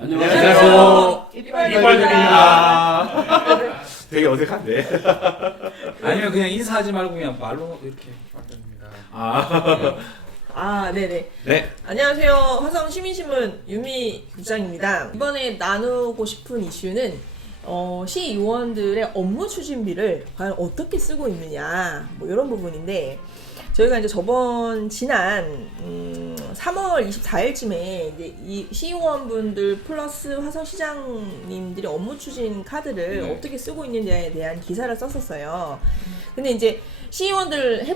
안녕하세요. 이빨들입니다. 되게 어색한데. 아니면 그냥 인사하지 말고 그냥 말로 이렇게 말됩니다. 네네. 네. 안녕하세요. 화성 시민신문 유미 국장입니다. 이번에 나누고 싶은 이슈는 시의원들의 업무 추진비를 과연 어떻게 쓰고 있느냐 뭐 이런 부분인데, 저희가 이제 지난 3월 24일쯤에 이제 이 시의원분들 플러스 화성시장님들이 업무 추진 카드를 어떻게 쓰고 있는지에 대한 기사를 썼었어요. 근데 이제 시의원들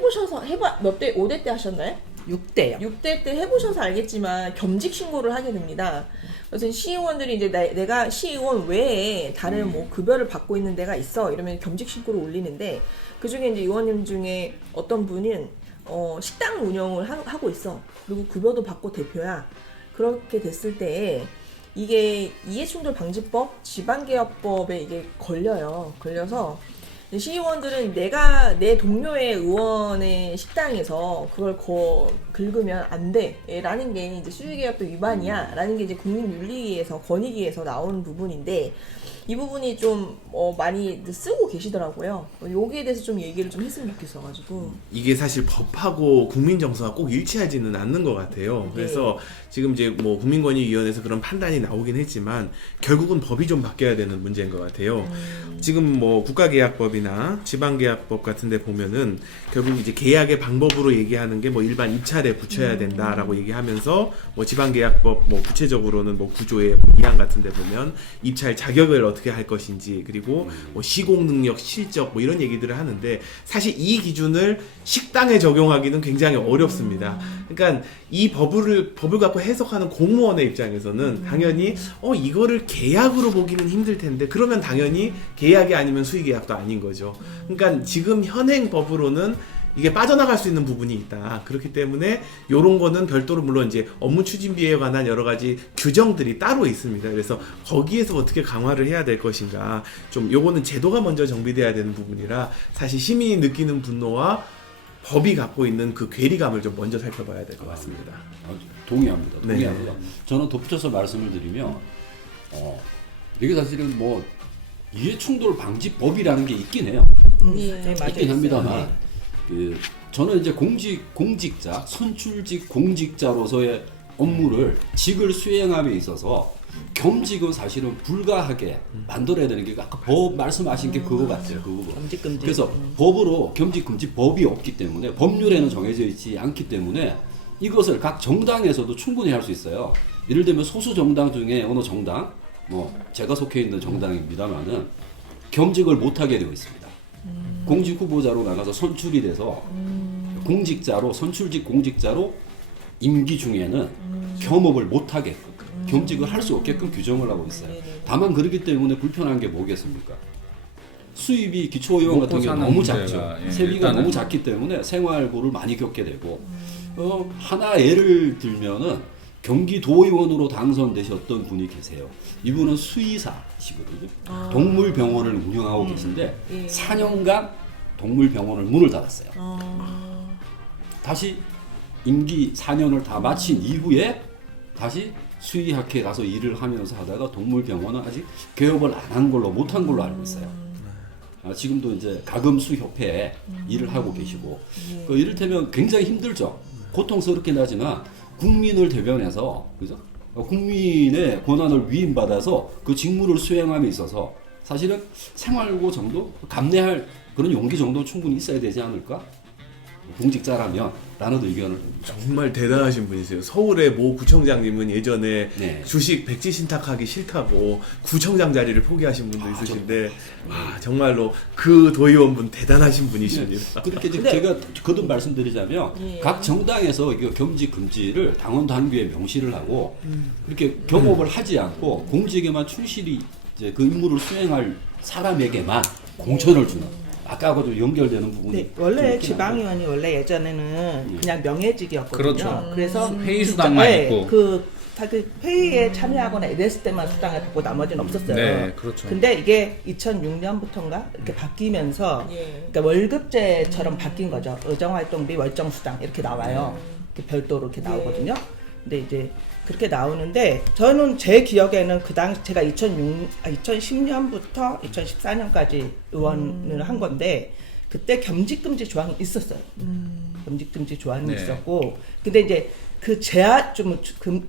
몇 대, 5대 때 하셨나요? 6대요. 6대 때 해보셔서 알겠지만 겸직 신고를 하게 됩니다. 그래서 시의원들이 이제 내가 시의원 외에 다른 뭐 급여를 받고 있는 데가 있어 이러면 겸직 신고를 올리는데, 그 중에 이제 의원님 중에 어떤 분은 식당 운영을 하고 있어. 그리고 급여도 받고 대표야. 그렇게 됐을 때 이게 이해충돌 방지법, 지방개혁법에 이게 걸려서 시의원들은 내가 내 동료의 의원의 식당에서 그걸 긁으면 안 돼 라는 게 이제 수주개혁법 위반이야 라는 게 이제 국민윤리위에서 건의기에서 나오는 부분인데, 이 부분이 좀 많이 쓰고 계시더라고요. 여기에 대해서 좀 얘기를 좀 했으면 좋겠어가지고. 이게 사실 법하고 국민 정서가 꼭 일치하지는 않는 것 같아요. 그래서 지금 이제 뭐 국민권익위원회에서 그런 판단이 나오긴 했지만 결국은 법이 좀 바뀌어야 되는 문제인 것 같아요. 지금 뭐 국가계약법이나 지방계약법 같은데 보면은 결국 이제 계약의 방법으로 얘기하는 게 뭐 일반 입찰에 붙여야 된다라고 얘기하면서 뭐 지방계약법 뭐 구체적으로는 뭐 구조의 뭐 2항 같은데 보면 입찰 자격을 어떻게 할 것인지, 그리고 뭐 시공 능력, 실적 뭐 이런 얘기들을 하는데, 사실 이 기준을 식당에 적용하기는 굉장히 어렵습니다. 그러니까 이 법을 갖고 해석하는 공무원의 입장에서는 당연히 이거를 계약으로 보기는 힘들 텐데, 그러면 당연히 계약이 아니면 수의계약도 아닌 거죠. 그러니까 지금 현행 법으로는 이게 빠져나갈 수 있는 부분이 있다. 그렇기 때문에 요런 거는 별도로 물론 이제 업무 추진비에 관한 여러 가지 규정들이 따로 있습니다. 그래서 거기에서 어떻게 강화를 해야 될 것인가, 좀 요거는 제도가 먼저 정비돼야 되는 부분이라 사실 시민이 느끼는 분노와 법이 갖고 있는 그 괴리감을 좀 먼저 살펴봐야 될 것 같습니다. 동의합니다. 네. 동의합니다. 저는 덧붙여서 말씀을 드리면 이게 사실은 뭐 이해충돌 방지법이라는 게 있긴 해요. 네, 맞아요. 있긴 합니다만 저는 이제 공직자, 선출직 공직자로서의 업무를 직을 수행함에 있어서 겸직은 사실은 불가하게 만들어야 되는 게 아까 법 말씀하신 게 그거 같아요. 그 부분. 겸직금지. 그래서 법으로 겸직금지법이 없기 때문에, 법률에는 정해져 있지 않기 때문에 이것을 각 정당에서도 충분히 할 수 있어요. 예를 들면 소수 정당 중에 어느 정당, 뭐 제가 속해 있는 정당입니다만은 겸직을 못하게 되어 있습니다. 공직 후보자로 나가서 선출이 돼서 공직자로, 선출직 공직자로 임기 중에는 겸업을 못하게, 겸직을 할 수 없게끔 규정을 하고 있어요. 다만 그렇기 때문에 불편한 게 뭐겠습니까? 수입이 기초의원 같은 경우 너무 작죠. 세비가 너무 작기 때문에 생활고를 많이 겪게 되고, 하나 예를 들면은 경기도의원으로 당선되셨던 분이 계세요. 이분은 수의사시거든요. 동물병원을 운영하고 계신데 4년간 동물병원을 문을 닫았어요. 다시 임기 4년을 다 마친 이후에 다시 수의학회에 가서 일을 하면서 하다가 동물병원은 아직 개업을 안 한 걸로, 못한 걸로 알고 있어요. 지금도 이제 가금수협회에 일을 하고 계시고, 이를테면 굉장히 힘들죠. 고통스럽긴 하지만 국민을 대변해서, 그죠? 국민의 권한을 위임받아서 그 직무를 수행함에 있어서 사실은 생활고 정도 감내할 그런 용기 정도 충분히 있어야 되지 않을까? 공직자라면 라는 의견을 합니다. 정말 대단하신 분이세요. 서울의 모 구청장님은 예전에 네. 주식 백지 신탁하기 싫다고 구청장 자리를 포기하신 분도 있으신데, 정말로 그 도의원분 대단하신 분이십니다. 그렇게 제가 거듭 말씀드리자면 각 정당에서 이거 겸직 금지를 당원 당규에 명시를 하고 이렇게 겸업을 하지 않고 공직에만 충실히 이제 그 임무를 수행할 사람에게만 공천을 주는, 아까하고 좀 연결되는 부분이. 네, 원래 지방의원이 원래 예전에는 그냥 명예직이었거든요. 그렇죠. 그래서 회의 수당만 있고. 그 회의에 참여하거나 이랬을 때만 수당을 받고 나머지는 없었어요. 네, 그렇죠. 근데 이게 2006년부터인가 이렇게 바뀌면서 그러니까 월급제처럼 바뀐 거죠. 의정활동비, 월정수당 이렇게 나와요. 이렇게 별도로 이렇게 나오거든요. 근데 이제 그렇게 나오는데 저는 제 기억에는 그 당시 제가 2010년부터 2014년까지 의원을 한 건데 그때 겸직금지 조항이 있었어요. 겸직금지 조항이 네. 있었고 근데 이제 그 제한 좀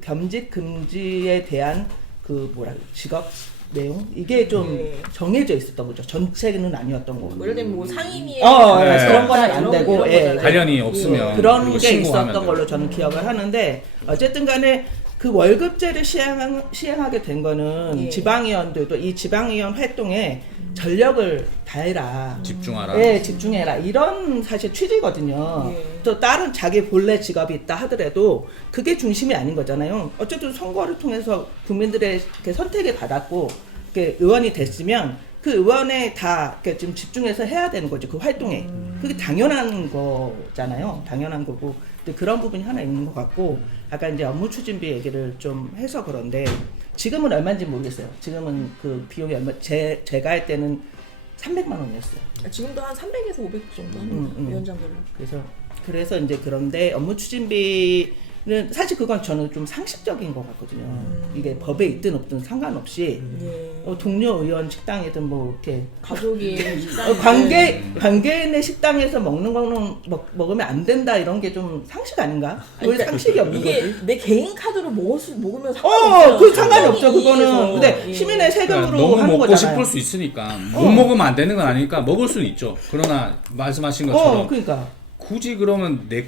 겸직금지에 대한 그 직업 내용 이게 좀 네. 정해져 있었던 거죠. 전체는 아니었던 거고. 예를 들면 뭐 상임위에 네. 그런 거는 안 되고 예. 관련이 없으면 그런 그리고 게 신고하면 있었던 걸로 저는 기억을 하는데 어쨌든 간에 그 월급제를 시행하게 된 거는 예. 지방의원들도 이 지방의원 활동에 전력을 다해라. 집중하라. 네, 집중해라. 이런 사실 취지거든요. 예. 또 다른 자기 본래 직업이 있다 하더라도 그게 중심이 아닌 거잖아요. 어쨌든 선거를 통해서 국민들의 선택을 받았고 의원이 됐으면 그 의원에 다 좀 집중해서 해야 되는 거죠. 그 활동에. 그게 당연한 거잖아요. 당연한 거고. 근데 그런 부분이 하나 있는 것 같고 아까 이제 업무 추진비 얘기를 좀 해서 그런데 지금은 얼마인지 모르겠어요. 지금은 그 비용이 얼마 제가 할 때는 300만 원이었어요. 지금도 한 300에서 500 정도 합니다. 위원장별로. 그래서 이제 그런데 업무 추진비는 사실 그건 저는 좀 상식적인 것 같거든요. 이게 법에 있든 없든 상관없이 동료 의원 식당이든 뭐 이렇게 가족이 식당에 관계인의 식당에서 먹는 거는 먹으면 안 된다 이런 게 좀 상식 아닌가? 왜 그러니까 상식이 없는 이게 거지? 내 개인 카드로 먹으면 상관없어요. 그 상관이 없죠. 그거는. 이해해서. 근데 예. 시민의 세금으로 그러니까 너무 하는 먹고 거잖아요. 싶을 수 있으니까 못 먹으면 안 되는 건 아니니까 먹을 수는 있죠. 그러나 말씀하신 것처럼 그러니까. 굳이 그러면 내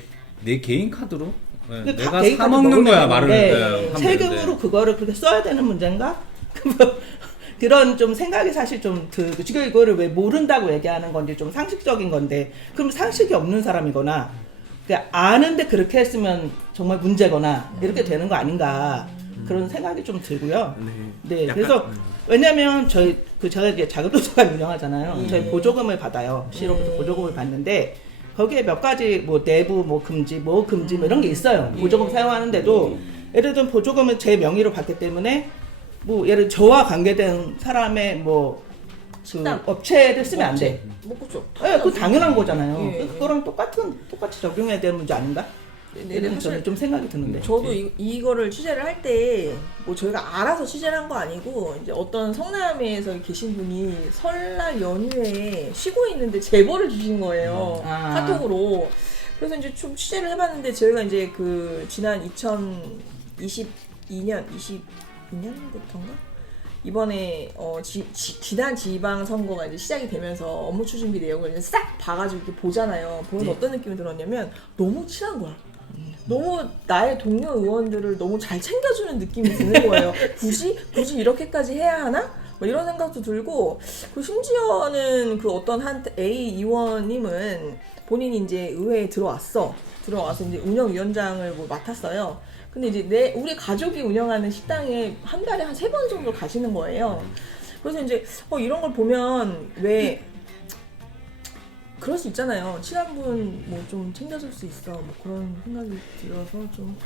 개인 카드로 근데 내가 개인 사 카드 먹는 먹으면 거야 말을 되는데 하면 세금으로 되는데. 그거를 그렇게 써야 되는 문제인가? 그런 좀 생각이 사실 좀 들고 지금 이거를 왜 모른다고 얘기하는 건지 좀 상식적인 건데 그럼 상식이 없는 사람이거나 그러니까 아는데 그렇게 했으면 정말 문제거나 이렇게 되는 거 아닌가 그런 생각이 좀 들고요. 네, 약간, 그래서 왜냐면 제가 이제 자급도서관 운영하잖아요. 저희 보조금을 받아요. 시로부터 보조금을 받는데 거기에 몇 가지 뭐 내부 뭐 금지 뭐 이런 게 있어요. 보조금 사용하는데도 예를 들면 보조금은 제 명의로 받기 때문에 뭐 예를 저와 관계된 사람의 뭐 그 식당. 업체를 쓰면 안 돼. 뭐 그죠. 예, 그 당연한 거잖아요. 예. 그거랑 똑같이 적용해야 되는 문제 아닌가? 네, 이런 사실 저는 좀 생각이 드는데. 저도 이거를 취재를 할 때 뭐 저희가 알아서 취재를 한 거 아니고 이제 어떤 성남에서 계신 분이 설날 연휴에 쉬고 있는데 제보를 주신 거예요. 카톡으로. 그래서 이제 좀 취재를 해봤는데 저희가 이제 그 지난 2022년부터인가? 이번에 지난 지방 선거가 이제 시작이 되면서 업무 추진비 내용을 이제 싹 봐가지고 이렇게 보잖아요. 보면 어떤 느낌이 들었냐면 너무 친한 거야. 너무 나의 동료 의원들을 너무 잘 챙겨주는 느낌이 드는 거예요. 굳이 이렇게까지 해야 하나? 뭐 이런 생각도 들고 그 심지어는 그 어떤 한 A 의원님은 본인이 이제 의회에 들어와서 이제 운영위원장을 뭐 맡았어요. 근데 이제 우리 가족이 운영하는 식당에 한 달에 한 3번 정도 가시는 거예요. 그래서 이제 이런 걸 보면 왜 그럴 수 있잖아요. 친한 분 뭐 좀 챙겨줄 수 있어. 뭐 그런 생각이 들어서 좀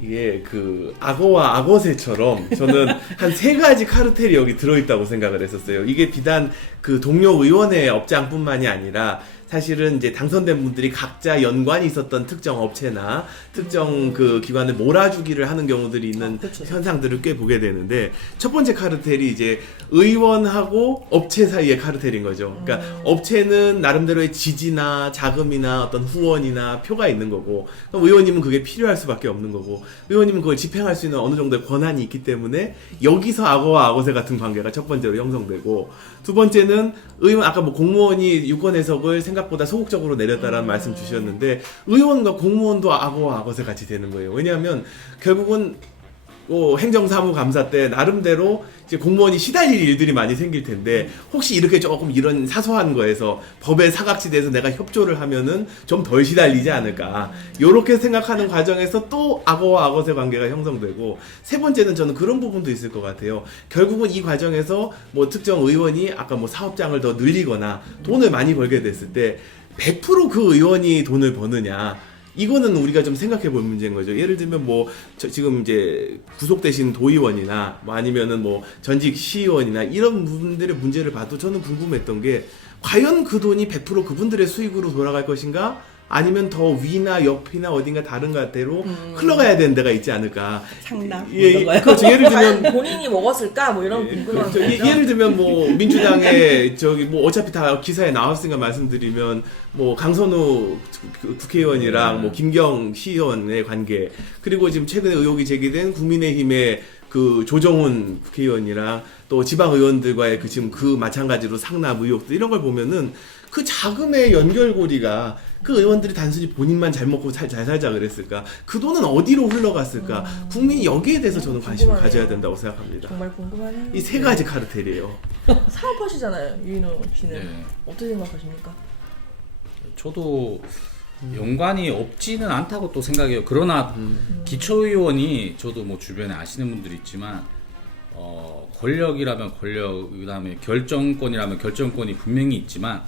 이게 그 악어와 악어새처럼 저는 한 3가지 카르텔이 여기 들어있다고 생각을 했었어요. 이게 비단 그 동료 의원의 업장뿐만이 아니라 사실은 이제 당선된 분들이 각자 연관이 있었던 특정 업체나 특정 그 기관을 몰아주기를 하는 경우들이 있는 그렇죠. 현상들을 꽤 보게 되는데 첫 번째 카르텔이 이제 의원하고 업체 사이의 카르텔인 거죠. 그러니까 업체는 나름대로의 지지나 자금이나 어떤 후원이나 표가 있는 거고 그럼 의원님은 그게 필요할 수밖에 없는 거고 의원님은 그걸 집행할 수 있는 어느 정도의 권한이 있기 때문에 여기서 악어와 악어새 같은 관계가 첫 번째로 형성되고 두 번째는 의원 아까 뭐 공무원이 유권 해석을 생각보다 소극적으로 내렸다라는 말씀 주셨는데 의원과 공무원도 악어와 악어새 같이 되는 거예요. 왜냐하면 결국은 행정사무감사 때 나름대로 이제 공무원이 시달릴 일들이 많이 생길 텐데 혹시 이렇게 조금 이런 사소한 거에서 법의 사각지대에서 내가 협조를 하면은 좀 덜 시달리지 않을까 요렇게 생각하는 과정에서 또 악어와 악어새 관계가 형성되고 세 번째는 저는 그런 부분도 있을 것 같아요. 결국은 이 과정에서 뭐 특정 의원이 아까 뭐 사업장을 더 늘리거나 돈을 많이 벌게 됐을 때 100% 그 의원이 돈을 버느냐 이거는 우리가 좀 생각해 볼 문제인 거죠. 예를 들면 뭐 지금 이제 구속되신 도의원이나 뭐 아니면은 뭐 전직 시의원이나 이런 분들의 문제를 봐도 저는 궁금했던 게 과연 그 돈이 100% 그분들의 수익으로 돌아갈 것인가? 아니면 더 위나 옆이나 어딘가 다른 데로 흘러가야 되는 데가 있지 않을까. 상남 예, 이런 거요. 그렇죠. 예를 들면 과연 본인이 먹었을까? 뭐 이런 궁금한 그렇죠. 거죠. 예를 들면 뭐 민주당의 저기 뭐 어차피 다 기사에 나왔으니까 말씀드리면 뭐 강선우 국회의원이랑 뭐 김경 시의원의 관계, 그리고 지금 최근에 의혹이 제기된 국민의힘의 그 조정훈 국회의원이랑 또 지방 의원들과의 그 지금 그 마찬가지로 상납 의혹들, 이런 걸 보면은 그 자금의 연결고리가 그 의원들이 단순히 본인만 잘 먹고 잘 살자 그랬을까? 그 돈은 어디로 흘러갔을까? 국민이 여기에 대해서 저는 관심을 궁금하네요. 가져야 된다고 생각합니다. 정말 궁금하네요. 이 세 가지 카르텔이에요. 사업하시잖아요, 유인호 씨는. 네. 어떻게 생각하십니까? 저도 연관이 없지는 않다고 또 생각해요. 그러나 기초의원이, 저도 뭐 주변에 아시는 분들이 있지만 권력이라면 권력, 그다음에 결정권이라면 결정권이 분명히 있지만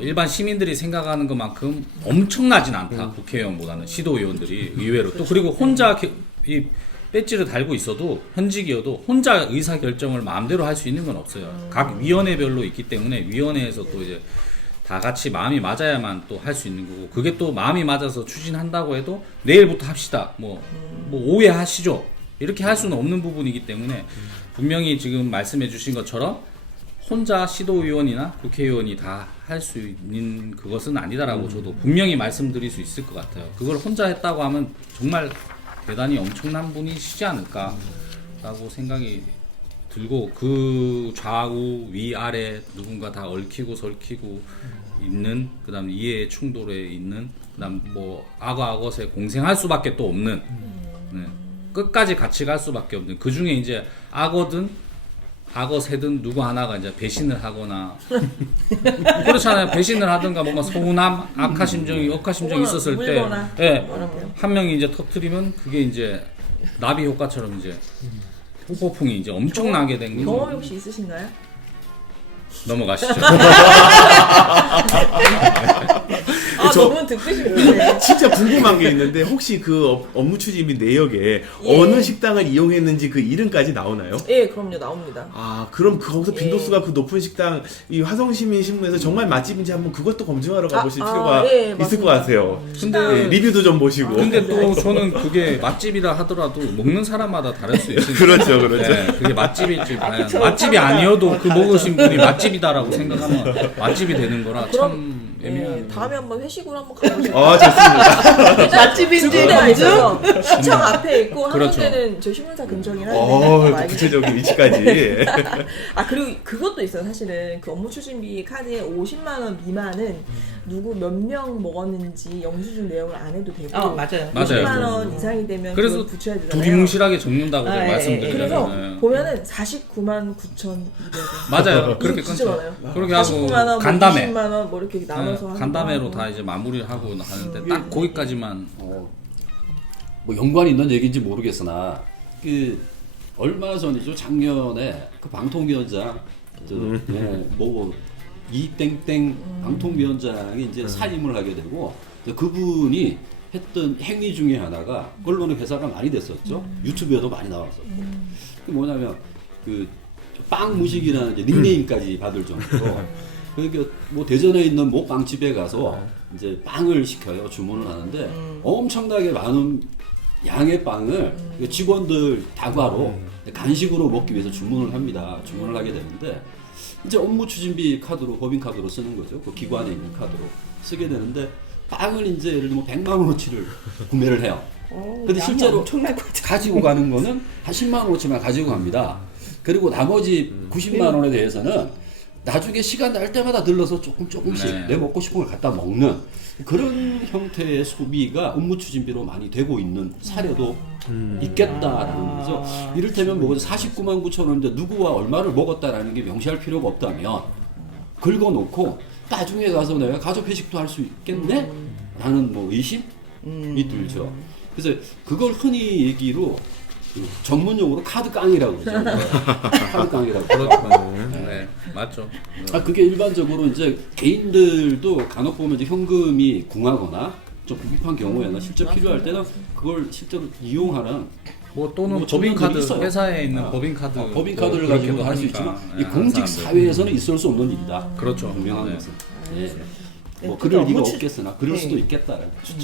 일반 시민들이 생각하는 것만큼 엄청나진 않다. 국회의원보다는 시도의원들이 의외로 또, 그리고 혼자 이 배지를 달고 있어도, 현직이어도 혼자 의사 결정을 마음대로 할 수 있는 건 없어요. 각 위원회별로 있기 때문에 위원회에서 또 이제 다 같이 마음이 맞아야만 또 할 수 있는 거고, 그게 또 마음이 맞아서 추진한다고 해도 내일부터 합시다, 뭐 오해하시죠, 이렇게 할 수는 없는 부분이기 때문에 분명히 지금 말씀해 주신 것처럼 혼자 시도의원이나 국회의원이 다 할 수 있는 그것은 아니다라고 저도 분명히 말씀드릴 수 있을 것 같아요. 그걸 혼자 했다고 하면 정말 대단히 엄청난 분이시지 않을까라고 생각이 들고, 그 좌우 위아래 누군가 다 얽히고 설키고 있는, 그다음 이해 충돌에 있는, 그다음 뭐 악어세 공생할 수밖에 또 없는, 네. 끝까지 같이 갈 수밖에 없는, 그 중에 이제 악어새든 누구 하나가 이제 배신을 하거나 그렇잖아요. 배신을 하든가 뭔가 서운함, 악화심정이 있었을 때, 물거나. 예, 한 명이 이제 터트리면 그게 이제 나비 효과처럼 이제 후폭풍이 이제 엄청나게 된 거죠. 경험이 혹시 있으신가요? 넘어가시죠. 너무 듣고 싶은데. 진짜 궁금한 게 있는데, 혹시 그 업무 추진비 내역에 어느 식당을 이용했는지 그 이름까지 나오나요? 예, 그럼요, 나옵니다. 아, 그럼 거기서 빈도수가 그 높은 식당, 이 화성시민신문에서 정말 맛집인지 한번 그것도 검증하러 가보실 필요가 예, 있을 맞습니다. 것 같아요. 근데 예, 리뷰도 좀 보시고. 근데 또 저는 그게 맛집이라 하더라도 먹는 사람마다 다를 수 있으니까. 그렇죠, 그렇죠. 네, 그게 맛집일지 과연 그쵸, 맛집이 사람마다. 아니어도 그 먹으신 분이 맛집이다라고 생각하면 맛집이 되는 거라 그럼, 참 애매한. 예, 다음에 한번 회식으로 한번 가보세요. 아, 좋습니다. 맛집인지 데가 있어서 시청 앞에 있고, 한 그렇죠. 군데는 저 신문사 근처긴 한데. 구체적인 위치까지. 아, 그리고 그것도 있어요. 사실은 그 업무 추진비 카드에 50만 원 미만은 누구 몇 명 먹었는지 영수증 내역을 안 해도 되고, 맞아요. 50만 원 이상이 되면 그래서 그걸 붙여야 되잖아요. 두리뭉실하게 적는다고 제가 아, 예, 말씀드리잖아요. 그래서 네. 보면은 49만 9,200원. 맞아요. 그렇게 진짜 끊죠. 많아요. 그렇게 하고 49만 원, 간담회. 20만 원 뭐 이렇게 나눠서 하는 간담회로 거 다 이제 마무리를 하고 하는데 딱 거기까지만. 뭐 연관이 있는 얘기인지 모르겠으나 그 얼마 전이죠, 작년에 그 방통위원장 뭐 이땡땡 방통위원장이 이제 사임을 하게 되고, 그분이 했던 행위 중에 하나가 언론에 회자가 많이 됐었죠. 유튜브에도 많이 나왔었고. 그 뭐냐면 그 빵 무식이라는 이제 닉네임까지 받을 정도로. 그러니까 뭐 대전에 있는 모 빵집에 가서 이제 빵을 시켜요. 주문을 하는데 엄청나게 많은 양의 빵을 직원들 다과로 간식으로 먹기 위해서 주문을 합니다. 주문을 하게 되는데 이제 업무 추진비 카드로, 법인 카드로 쓰는 거죠. 그 기관에 있는 카드로 쓰게 되는데, 빵을 이제 예를 들면 100만 원어치를 구매를 해요. 근데 실제로 엄청날 것 같아. 가지고 가는 거는 한 10만 원어치만 가지고 갑니다. 그리고 나머지 90만 원에 대해서는 나중에 시간 날 때마다 들러서 조금씩 네. 내 먹고 싶은 걸 갖다 먹는 그런 형태의 소비가 업무 추진비로 많이 되고 있는 사례도 있겠다라는 거죠. 이를테면 뭐 49만 9천 원인데 누구와 얼마를 먹었다라는 게 명시할 필요가 없다면 긁어놓고 나중에 가서 내가 가족 회식도 할 수 있겠네? 라는 뭐 의심이 들죠. 그래서 그걸 흔히 얘기로 그 전문용어로 카드 깡이라고 그러죠. 카드 깡이라고. 그렇죠. 네, 맞죠. 그게 일반적으로 이제 개인들도 간혹 보면 이제 현금이 궁하거나 좀 급한 경우에는 실제 필요할 때는 그걸 실제로 이용하는 뭐 또는 뭐 법인카드, 있어요. 회사에 있는 법인카드, 법인카드를 뭐 가지고 그렇게도 할 수 하니까. 있지만 네, 이 공직 하는 사람들. 사회에서는 있을 수 없는 일이다. 그렇죠. 분명한 네. 것은. 예. 뭐 네, 그럴 업무 리가 추- 없겠으나 그럴 네. 수도 있겠다라는 거죠.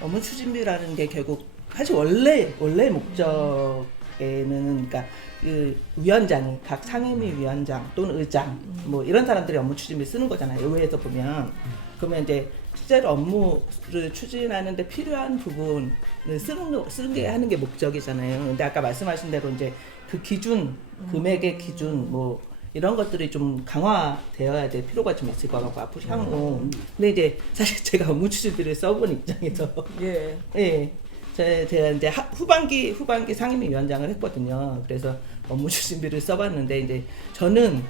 업무 추진비라는 게 결국 사실 원래 목적에는 그러니까 그 위원장이 각 상임위 위원장 또는 의장 뭐 이런 사람들이 업무 추진비 쓰는 거잖아요. 의회에서 보면 그러면 이제 실제로 업무를 추진하는데 필요한 부분을 쓰는 게 하는 게 목적이잖아요. 근데 아까 말씀하신 대로 이제 그 기준 금액의 기준 뭐 이런 것들이 좀 강화되어야 될 필요가 좀 있을 것 같고 앞으로 향후. 근데 이제 사실 제가 업무 추진비를 써본 입장에서 예. 예. 제가 이제 후반기 상임위 위원장을 했거든요. 그래서 업무 추진비를 써봤는데 이제 저는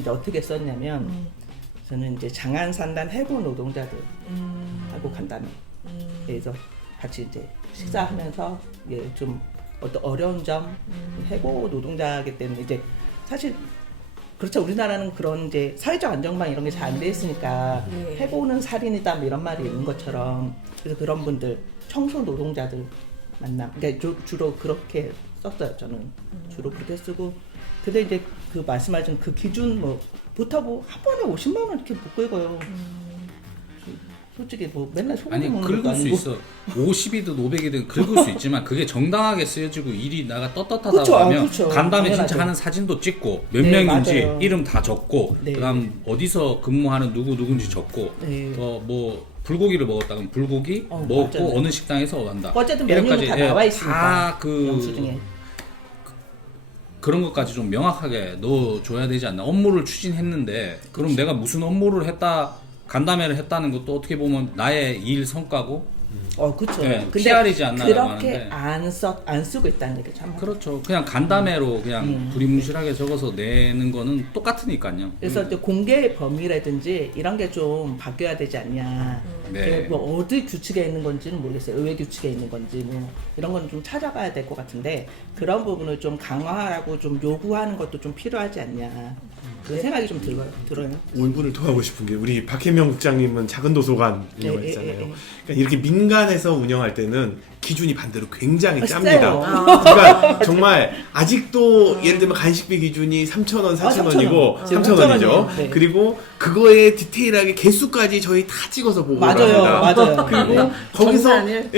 이제 어떻게 썼냐면 저는 이제 장안산단 해고 노동자들 하고 간담회. 그래서 같이 이제 식사하면서 예, 좀 어떤 어려운 점 해고 노동자이기 때문에 이제 사실 그렇죠. 우리나라는 그런 이제 사회적 안정망 이런 게 잘 안 돼 있으니까 네. 해고는 살인이다 뭐 이런 말이 있는 것처럼 그래서 그런 분들 청소 노동자들 만남 그러니까 주로 그렇게 썼어요. 저는 주로 그렇게 쓰고 근데 이제 그 말씀하신 그 기준 뭐부터 뭐 한 번에 50만 원 이렇게 못 긁어요. 솔직히 뭐 맨날 소고기 아니 먹는 것도 긁을 수 아니고. 있어. 50이든 500이든 긁을 수 있지만 그게 정당하게 쓰여지고 일이 나가 떳떳하다고 그쵸, 하면 그쵸. 간담회 진짜 당연하죠. 하는 사진도 찍고 몇 네, 명인지 맞아요. 이름 다 적고 네. 그다음 어디서 근무하는 누군지 적고 네. 뭐 불고기를 먹었다 그러면 불고기 먹고 맞아요. 어느 식당에서 한다. 어쨌든 메뉴는 다 나와 있으니까 영수증에. 그런 것까지 좀 명확하게 넣어줘야 되지 않나. 업무를 추진했는데 그럼 내가 무슨 업무를 했다 간담회를 했다는 것도 어떻게 보면 나의 일 성과고 그렇죠. 네, 근데 PR이지 않나라고 그렇게 하는데. 안 쓰고 있다는 게 참. 그렇죠. 그냥 간담회로 그냥 두리뭉실하게 적어서 내는 거는 똑같으니까요. 그래서 이제 공개 범위라든지 이런 게 좀 바뀌어야 되지 않냐. 네. 뭐 어디 규칙에 있는 건지는 모르겠어요. 의회 규칙에 있는 건지 뭐 이런 건 좀 찾아가야 될 것 같은데 그런 부분을 좀 강화하라고 좀 요구하는 것도 좀 필요하지 않냐. 그런 생각이 좀 들어요. 이분을 통하고 싶은 게 우리 박혜명 국장님은 작은 도서관 운영했잖아요. 예. 그러니까 이렇게 민간에서 운영할 때는 기준이 반대로 굉장히 아, 짭니다. 세요. 그러니까 정말 아직도 예를 들면 간식비 기준이 3,000원, 4,000원이고 3,000원. 3,000원이죠. 네. 그리고 그거에 디테일하게 개수까지 저희 다 찍어서 보고를 합니다. 맞아요. 그리고 거기서 정산을?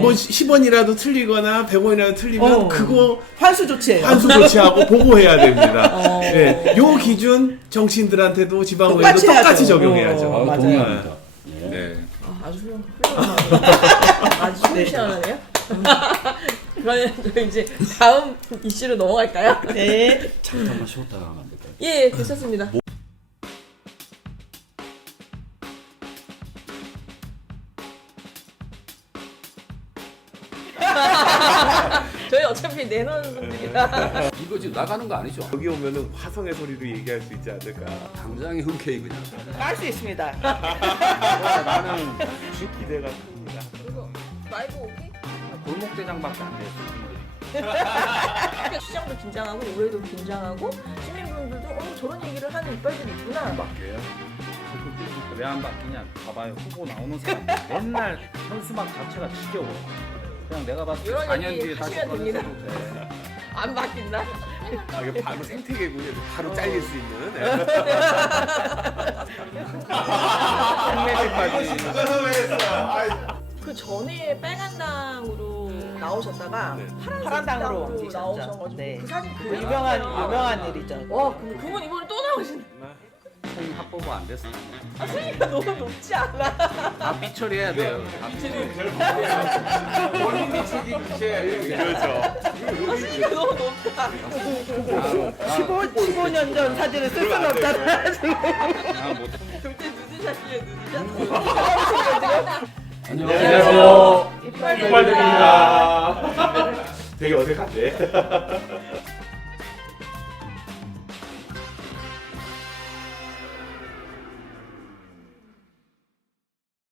뭐 10원이라도 틀리거나 100원이라도 틀리면 그거 환수 조치해요. 환수 조치하고 보고해야 됩니다. 네, 요 기준 정치인들한테도 지방의회도 똑같이 똑같이 해야죠. 적용해야죠. 맞아요. 동의합니다. 네. 아주 훌륭하네요. 아주 숨이 시원하네요. 그러면 저희 이제 다음 이슈로 넘어갈까요? 네. 잠깐만 쉬었다가 하면 안 될까요? 예, 괜찮습니다. 저희 어차피 내놓은 분들이라. 이거 지금 나가는 거 아니죠? 여기 오면은 화성의 소리로 얘기할 수 있지 않을까. 당장에 흔쾌히 그냥. 깔 수 있습니다. 나는 기대가 큽니다. 그리고 라이브 오케이? 골목대장밖에 안 돼. 시장도 긴장하고 올해도 긴장하고 시민분들도 저런 얘기를 하는 이빨들이 있구나. 바뀌어요. 왜 안 바뀌냐? 봐봐요. 후보 나오는 사람 맨날 현수막 자체가 지겨워. 그냥 내가 봤을 때 이런 4년 얘기 뒤에 다시 하시면 됩니다. 꺼내도 돼. 안 바뀐다? 이게 바로 생태계군요. 바로 잘릴 수 있는. 그 전에 빨간당으로 나오셨다가 파란당으로 파란당으로 나오셔가지고 네. 그 사진 그 유명한 일이죠. 와 근데 그분 이번에 또 나오시네. 총 합법은 안 됐어. 아 수위가 너무 높지 않아? 다 삐처리해야 돼요. 다 본인이 책임지셔야 그렇죠. 수위가 너무 높다. 15년 전 사진을 쓸 수는 없잖아. 그냥 못. 그때 누드샷이에요 누드샷. 안녕하세요. 이빨 드립니다. 되게 어색한데.